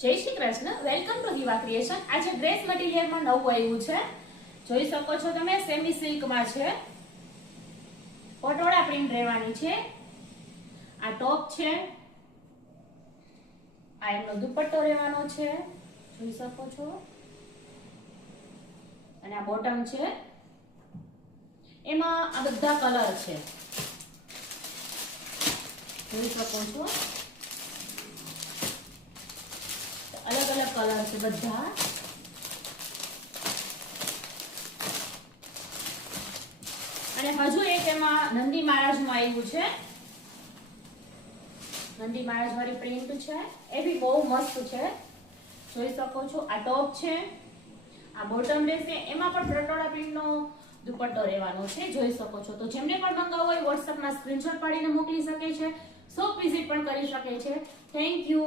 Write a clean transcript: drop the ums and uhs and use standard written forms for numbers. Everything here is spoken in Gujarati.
જય શ્રી કૃષ્ણ, વેલકમ ટુ દીવા ક્રિએશન। આજે ડ્રેસ મટીરિયલમાં નવું આવ્યું છે, જોઈ શકો છો તમે, સેમી સિલ્કમાં છે, પટોળા પ્રિન્ટ રહેવાની છે। આ ટોપ છે, આ એમનો દુપટ્ટો રહેવાનો છે, જોઈ શકો છો, અને આ બોટમ છે, એમાં આ બધા કલર છે, જોઈ શકો છો, अलग अलग कलर છે બધા। અને હજુ એક એમાં નંદી મહારાજનું આવ્યું છે, નંદી મહારાજ વાળી પ્રિન્ટ છે, એ બી બહુ મસ્ત છે, જોઈ શકો છો। આ ટોપ છે, આ બોટમ રહેશે, એમાં પણ પટોળા પ્રિન્ટનો દુપટ્ટો રહેવાનો છે, જોઈ શકો છો। તો જેમને પણ મંગાવવું હોય WhatsApp માં સ્ક્રીનશોટ પાડીને મોકલી શકે છે, શોપ વિઝિટ પણ કરી શકે છે। Thank you.